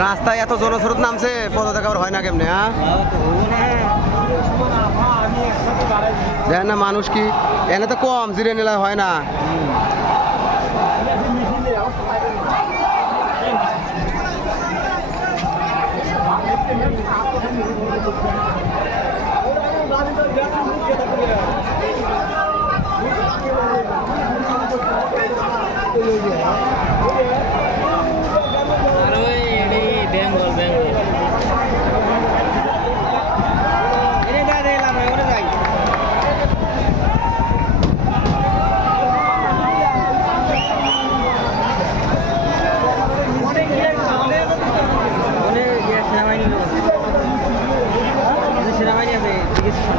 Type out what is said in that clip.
রাস্তায় এত জনস্রোত নামছে পদত্যাগ হয় না কেমনে হ্যাঁ না মানুষ কি, এনে তো কম, জিরে নিলে হয় না Yeah. 지나가면서 되겠습니다.